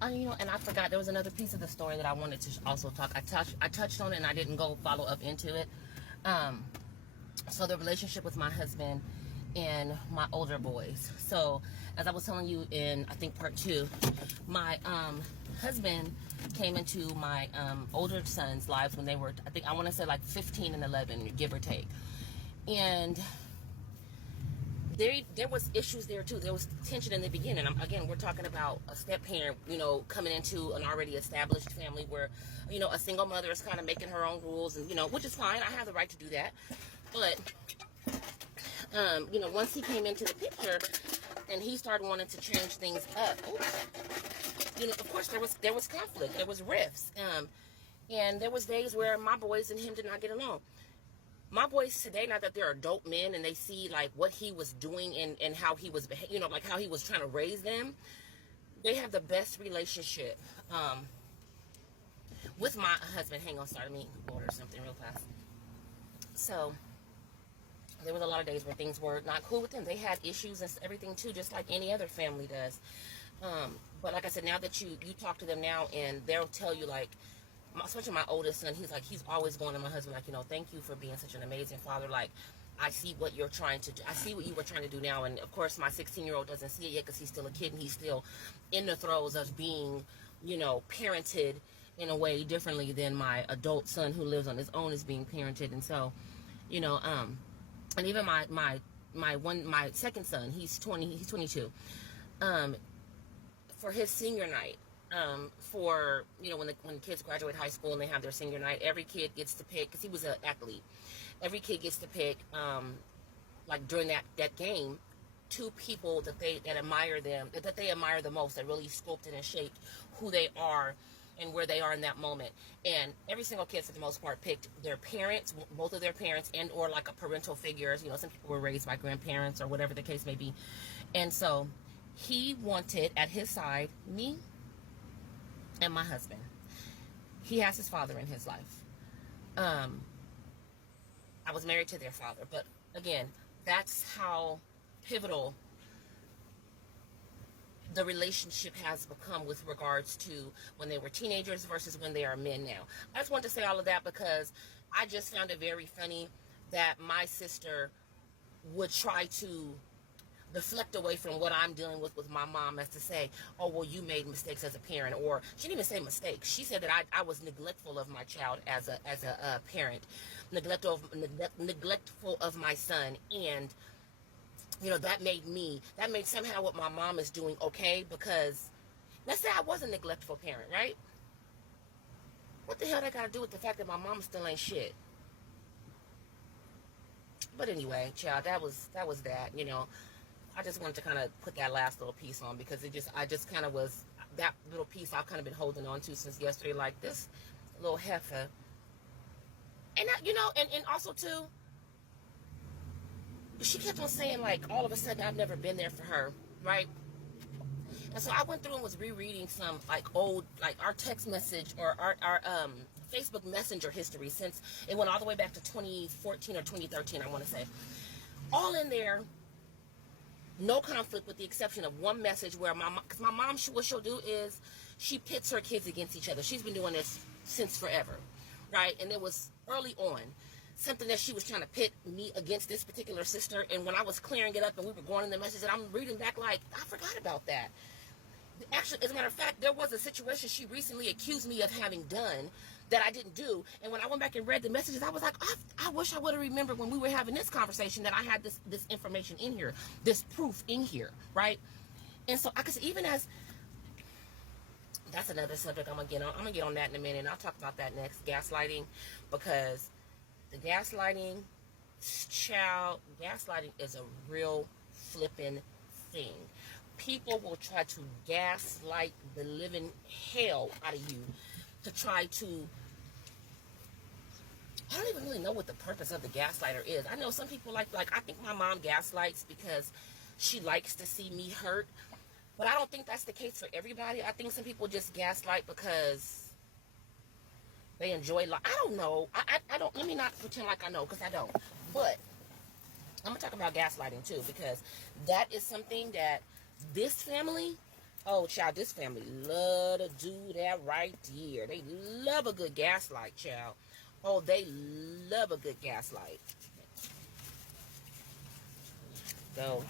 And I forgot there was another piece of the story that I wanted to also talk. I touched on it and I didn't go follow up into it. So the relationship with my husband and my older boys. So as I was telling you in, I think, part 2, my husband came into my older son's lives when they were, I want to say like 15 and 11, give or take. And there was issues there too. There was tension in the beginning. Again, we're talking about a step parent, coming into an already established family where, a single mother is kind of making her own rules, and which is fine. I have the right to do that. But once he came into the picture and he started wanting to change things up, of course there was conflict, there was rifts, and there was days where my boys and him did not get along. My boys today, now that they're adult men and they see like what he was doing and how he was, like how he was trying to raise them, they have the best relationship with my husband. Hang on, sorry, let me order something real fast. So there was a lot of days where things were not cool with them. They had issues and everything too, just like any other family does. But like I said, now that you talk to them now, and they'll tell you, like, especially my oldest son, he's always going to my husband, like, thank you for being such an amazing father. Like, I see what you're trying to do. I see what you were trying to do now. And of course, my 16-year-old doesn't see it yet because he's still a kid and he's still in the throes of being, parented in a way differently than my adult son who lives on his own is being parented. And so, and even my second son, he's 22. For his senior night, for when kids graduate high school and they have their senior night, every kid gets to pick, because he was an athlete, every kid gets to pick like during that game, 2 people that they admire the most, that really sculpted and shaped who they are and where they are in that moment. And every single kid, for the most part, picked their parents, both of their parents, and or like a parental figures. Some people were raised by grandparents or whatever the case may be. And so he wanted at his side me and my husband. He has his father in his life. I was married to their father, but again, that's how pivotal the relationship has become with regards to when they were teenagers versus when they are men now. I just wanted to say all of that because I just found it very funny that my sister would try to deflect away from what I'm dealing with my mom, as to say, oh, well, you made mistakes as a parent. Or she didn't even say mistakes. She said that I was neglectful of my child as a parent, neglectful of my son. And that made somehow what my mom is doing okay, because let's say I was a neglectful parent, right? What the hell that got to do with the fact that my mom still ain't shit? But anyway, child, that was that. I just wanted to kind of put that last little piece on because I just kind of was, that little piece I've kind of been holding on to since yesterday, like this little heifer. And and also too, she kept on saying, like, all of a sudden I've never been there for her, right? And so I went through and was rereading some like old, like our text message or our Facebook Messenger history, since it went all the way back to 2014 or 2013, I want to say. All in there, no conflict with the exception of one message where because my mom, what she'll do is she pits her kids against each other. She's been doing this since forever, right? And it was early on something that she was trying to pit me against this particular sister. And when I was clearing it up and we were going in the message, and I'm reading back like, I forgot about that. Actually, as a matter of fact, there was a situation she recently accused me of having done that I didn't do. And when I went back and read the messages, I was like, I wish I would have remembered when we were having this conversation that I had this information in here, this proof in here, right? And so I could say, even as, that's another subject I'm gonna get on that in a minute, and I'll talk about that next, gaslighting, because the gaslighting is a real flipping thing. People will try to gaslight the living hell out of you to try to, I don't even really know what the purpose of the gaslighter is. I know some people like I think my mom gaslights because she likes to see me hurt, but I don't think that's the case for everybody. I think some people just gaslight because they enjoy life. I don't know. I don't, let me not pretend like I know, because I don't. But I'm going to talk about gaslighting too, because that is something that this family Oh, child, this family love to do that right there. They love a good gaslight, child. Oh, they love a good gaslight. So,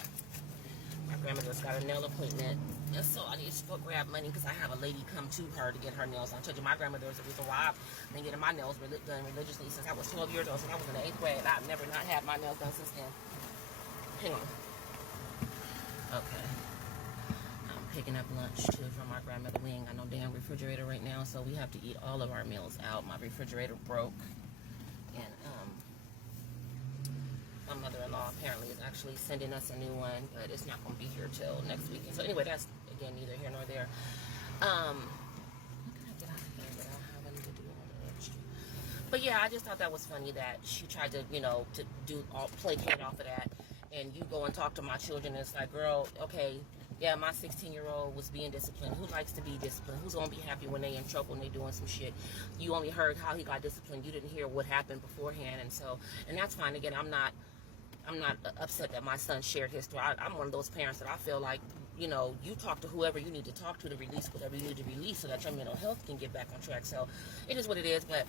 my grandmother's got a nail appointment. And so I need to go grab money because I have a lady come to her to get her nails done. I told you my grandmother is the reason why I've been getting my nails done religiously since I was 12 years old. Since I was in the 8th grade. I've never not had my nails done since then. Hang on. Okay. I'm picking up lunch too from my grandmother. We ain't got no damn refrigerator right now, so we have to eat all of our meals out. My refrigerator broke. And my mother-in-law apparently is actually sending us a new one, but it's not going to be here till next weekend. So anyway, that's, again, neither here nor there. How can I get out of here without having to do all the extra? But yeah, I just thought that was funny that she tried to, you know, to do all placate off of that. And you go and talk to my children, and it's like, girl, okay, yeah, my 16-year-old was being disciplined. Who likes to be disciplined? Who's going to be happy when they in trouble and they doing some shit? You only heard how he got disciplined. You didn't hear what happened beforehand. And that's fine. Again, I'm not upset that my son shared his story. I'm one of those parents that I feel like, you know, you talk to whoever you need to talk to release whatever you need to release so that your mental health can get back on track. So it is what it is, but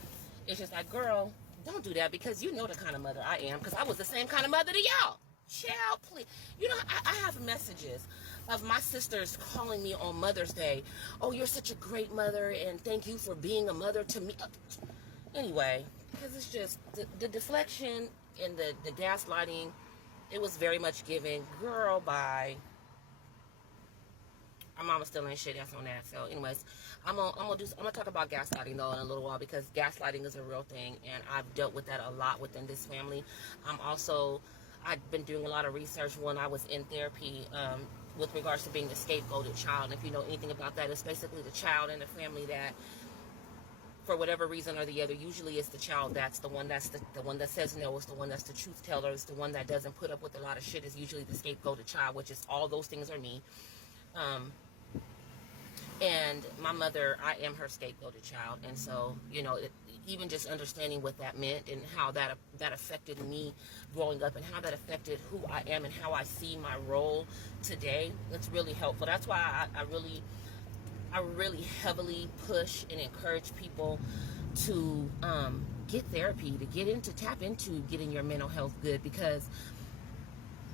it's just like, girl, don't do that because you know the kind of mother I am, because I was the same kind of mother to y'all. Child, please. You know, I have messages of my sisters calling me on Mother's Day. Oh, you're such a great mother, and thank you for being a mother to me. Anyway, because it's just the deflection and the gaslighting, it was very much given. Girl, bye. My mama's still ain't shit ass on that. So, anyways, I'm gonna talk about gaslighting though in a little while, because gaslighting is a real thing, and I've dealt with that a lot within this family. I've been doing a lot of research when I was in therapy with regards to being the scapegoated child. And if you know anything about that, it's basically the child in the family that, for whatever reason or the other, usually it's the child that's the one that's the one that says no, it's the one that's the truth teller, it's the one that doesn't put up with a lot of shit, is usually the scapegoated child, which is all those things are me. And my mother, I am her scapegoated child. And so, you know, even just understanding what that meant and how that affected me growing up and how that affected who I am and how I see my role today, it's really helpful. That's why I really heavily push and encourage people to get therapy, to tap into getting your mental health good, because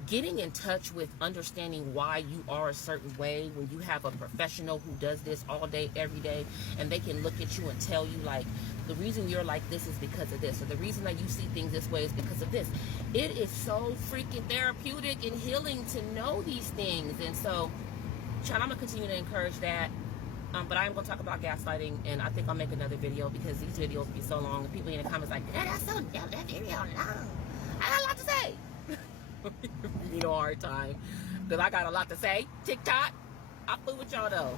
getting in touch with understanding why you are a certain way, when you have a professional who does this all day, every day, and they can look at you and tell you, like, the reason you're like this is because of this, or the reason that you see things this way is because of this. It is so freaking therapeutic and healing to know these things. And so, child, I'm going to continue to encourage that. But I am going to talk about gaslighting, and I think I'll make another video, because these videos be so long, and people in the comments like, that video long. I got a lot to say. You know, hard time, because I got a lot to say. TikTok, I fool with y'all though.